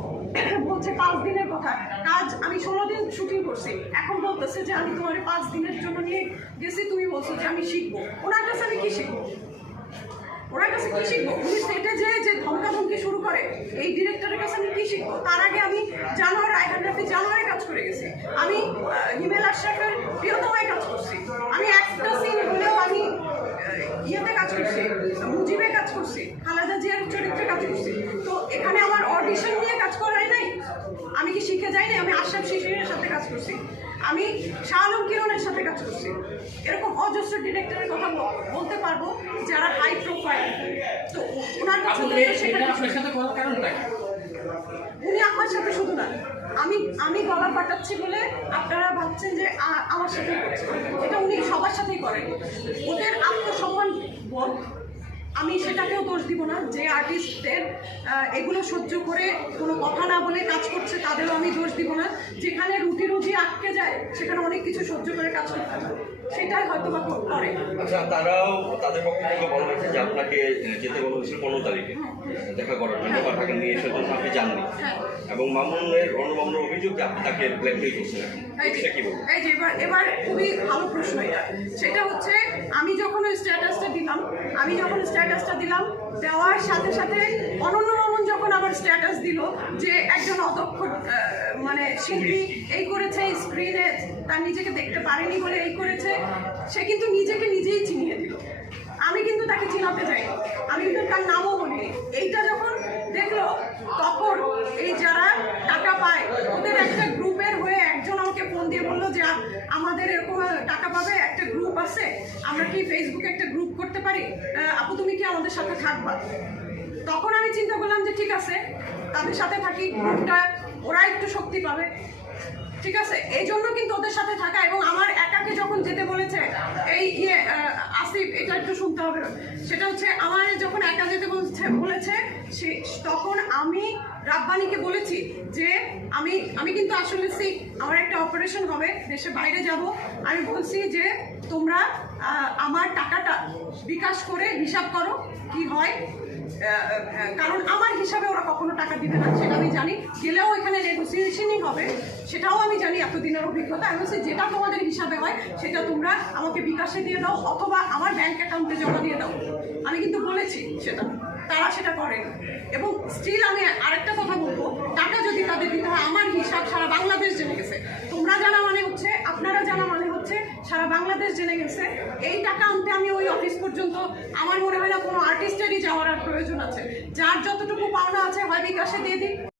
বলছে পাঁচ দিনের কথা। কাজ আমি ষোলো দিন শুটিং করছি। এখন বলতেছে যে আমি তোমার পাঁচ দিনের জন্য নিয়ে গেছি, তুমি বলছো যে আমি শিখব। ওনার কাছে আমি কি শিখব? ওনার কাছে কি শিখব? উনি সেটা যে যে ধমকাধমকি শুরু করে, এই ডিরেক্টরের কাছে আমি কি শিখব? তার আগে আমি জানুয়ারি আইহান রাফি জানুয়ারি কাজ করে গেছি। আমি আহ, হিমেল আশরাফের প্রিয়তমায় কাজ করছি আমি একটা সিন হলেও আমি আহ, ইয়েতে কাজ করছি মুজিবে কাজ করছি খালেদা জিয়ার চরিত্রে কাজ করছি তো এখানে আমার অডিশন নিয়ে কাজ করাই নাই আমি কি শিখে যাইনি? আমি আশরাফ শিশিরের সাথে কাজ করছি। আমি শাহ আলম কিরণের সাথে কাজ করছি। এরকম অজস্র ডিরেক্টরের কথা বলতে পারব যারা হাই প্রোফাইল তো ওনার কাছে উনি আমার সাথে শুধু না। আমি আমি গলা পাঠাচ্ছি বলে আপনারা ভাবছেন যে আমার সাথে এটা উনি সবার সাথেই করেন। ওদের আমি সেটাকেও দোষ দিব না যে আর্টিস্টদের এগুলো সহ্য করে কোনো কথা না বলে কাজ করছে তাদেরও আমি দোষ দিব না। যেখানে রুটি রুজি আটকে যায় সেখানে অনেক কিছু সহ্য করে কাজ করতে হয়। সেটাই হয়তো বা করে। আচ্ছা তারাও তাদের পক্ষ থেকে বলা হয়েছে যে আপনাকে যেতে বলা হয়েছিল পনেরো তারিখে। দেখা করার জন্য বা টাকা নিয়ে এসার জন্য আপনি যাননি। হ্যাঁ। এবং মামুনের অন্য মামুনের অভিযোগ যে আপনি তাকে ব্ল্যাকমেল করছেন এই যে- সে কি বলব এই যে এবার এবার খুবই ভালো প্রশ্ন এটা। সেটা হচ্ছে আমি যখন ওই স্ট্যাটাসটা আমি যখন স্ট্যাটাসটা দিলাম, দেওয়ার সাথে সাথে অনন্য মামুন যখন আবার স্ট্যাটাস দিল যে একজন অদক্ষ মানে শিল্পী এই করেছে স্ক্রিনে তার নিজেকে দেখতে পারেনি বলে এই করেছে, সে কিন্তু নিজেকে নিজেই চিনিয়ে দিল। আমি কিন্তু তাকে চিনাতে যাই আমি কিন্তু তার নামও বলিনি। এইটা যখন দেখল, তখন এই যারা টাকা পায়, ওদের একটা গ্রুপের হয়ে একজন আমাকে ফোন দিয়ে বলল যে আমাদের এরকম টাকা পাবে? আছে? আমরা কি ফেসবুকে একটা গ্রুপ করতে পারি? আপু, তুমি কি আমাদের সাথে থাকবা? তখন আমি চিন্তা করলাম যে ঠিক আছে, তাদের সাথে থাকি গ্রুপটা ওরা একটু শক্তি পাবে। ঠিক আছে? এই জন্য কিন্তু ওদের সাথে থাকা এবং আমার একাকে যখন যেতে বলেছে, এই ইয়ে শুনতে হবে। সেটা হচ্ছে আমার যখন একা যেতে বলছে, বলেছে, সে, তখন আমি রাব্বানিকে বলেছি যে, আমি আমি কিন্তু আসলে সিক আমার একটা অপারেশন হবে, দেশে বাইরে যাব। আমি বলছি যে, তোমরা আমার টাকাটা বিকাশ করে হিসাব করো, কি হয়? কারণ আমার হিসাবে ওরা কখনো টাকা দিবে না, সেটা আমি জানি। গেলেও এখানে নেগোসিয়েশনই হবে, সেটাও আমি জানি এতদিনের অভিজ্ঞতা। আমি বলছি যেটা তোমাদের হিসাবে হয়, সেটা তোমরা আমাকে বিকাশে দিয়ে দাও, অথবা আমার ব্যাংক অ্যাকাউন্টে জমা দিয়ে দাও। আমি কিন্তু বলেছি সেটা, তারা সেটা করে এবং স্টিল আমি আরেকটা কথা বলব টাকা যদি তাদের দিতে হয় আমার হিসাব সারা বাংলাদেশ জেনে গেছে তোমরা জানা মানে হচ্ছে আপনারা জানা মানে হচ্ছে সারা বাংলাদেশ জেনে গেছে। এই টাকা আনতে আমি ওই অফিস পর্যন্ত আমার মনে হয় না কোনো আর্টিস্টেরই যাওয়ার প্রয়োজন আছে। যার যতটুকু পাওনা আছে হয় বিকাশে দিয়ে দিই